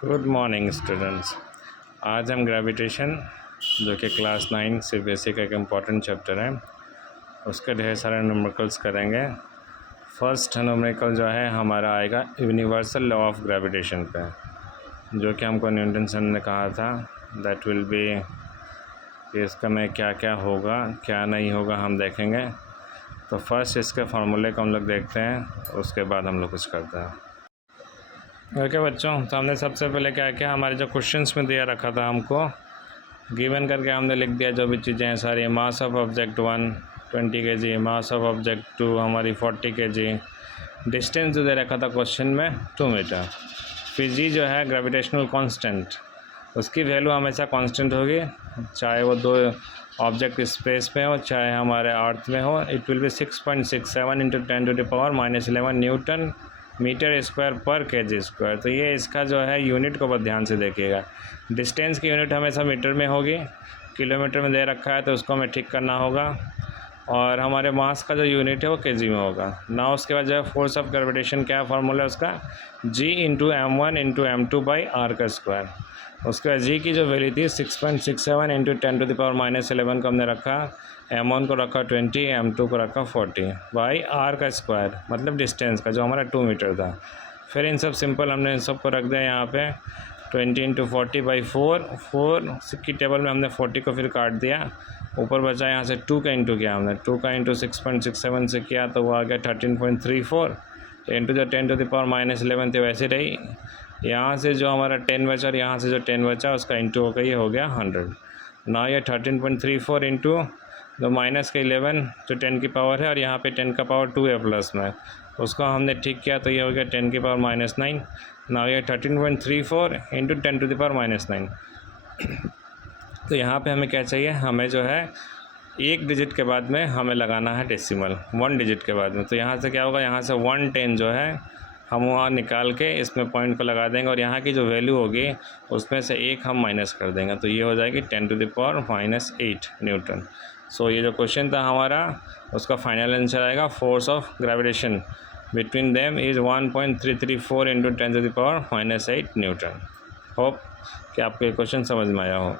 Good morning students. आज हम gravitation जो कि क्लास 9 सीबीएसई का एक इम्पॉर्टेंट चैप्टर है उसके ढेर सारे न्यूमेरिकल्स करेंगे। फर्स्ट न्यूमेरिकल जो है हमारा आएगा यूनिवर्सल लॉ ऑफ ग्रेविटेशन पे, जो कि हमको न्यूटन सर ने कहा था दैट विल बी कि इसका में क्या क्या होगा क्या नहीं होगा हम देखेंगे। तो फर्स्ट इसके फार्मूले को हम लोग देखते हैं, उसके बाद हम लोग कुछ करते हैं। ओके बच्चों, तो हमने सबसे पहले क्या किया, हमारे जो क्वेश्चंस में दिया रखा था हमको गिवन करके हमने लिख दिया जो भी चीज़ें हैं सारी। Mass of object 1 20 kg, mass of object 2 हमारी 40 kg, डिस्टेंस जो दे रखा था क्वेश्चन में 2 मीटर। फिर जी जो है ग्रेविटेशनल कांस्टेंट, उसकी वैल्यू हमेशा कांस्टेंट होगी चाहे वो दो ऑब्जेक्ट स्पेस में हो चाहे हमारे अर्थ में हो। It will be 6.67 × 10⁻⁻11 newton meter square per KG square. तो ये इसका जो है यूनिट को बहुत ध्यान से देखिएगा। डिस्टेंस की यूनिट हमेशा मीटर में होगी, किलोमीटर में दे रखा है तो उसको हमें ठीक करना होगा। और हमारे मास का जो यूनिट है वो केजी में होगा ना। उसके बाद जो है फोर्स ऑफ ग्रेविटेशन क्या फार्मूला है उसका, G × m1 × m2/r का स्क्वायर। उसके बाद G की जो वैल्यू थी 6.67 × 10⁻⁻11 को हमने रखा, m1 को रखा 20, m2 को रखा 40 बाई r का स्क्वायर, मतलब डिस्टेंस का जो हमारा 2 मीटर था। फिर इन सब सिंपल हमने इन सब को रख दिया यहाँ पे 20 × 40/4 की टेबल में हमने 40 को फिर काट दिया, ऊपर बचा यहाँ से 2 का इंटू किया हमने, 2 का इंटू 6.67 से किया तो वो आ गया 13.34 इंटू जो 10⁻⁻11 थे वैसे रही। यहाँ से जो हमारा 10 बचा और यहाँ से जो 10 बचा उसका इंटू होकर ये हो गया 100 ना। ये 13.34 इंटू जो माइनस के 11 जो 10 की पावर है और यहाँ पे 10 का पावर 2 है प्लस में, उसको हमने ठीक किया तो ये हो गया 10 की पावर -9 ना। ये 13.34 इंटू 10⁻⁻9। तो यहाँ पे हमें क्या चाहिए, हमें जो है एक डिजिट के बाद में हमें लगाना है डेसिमल 1 डिजिट के बाद में। तो यहाँ से क्या होगा, यहाँ से 110 जो है हम वहाँ निकाल के इसमें पॉइंट को लगा देंगे और यहाँ की जो वैल्यू होगी उसमें से एक हम माइनस कर देंगे तो ये हो जाएगी 10⁻⁻8 न्यूटन। सो ये जो क्वेश्चन था हमारा उसका फाइनल आंसर आएगा force of gravitation between them is 1.334 × 10⁻⁻8 Newton. Hope कि आपको ये क्वेश्चन समझ में आया हो।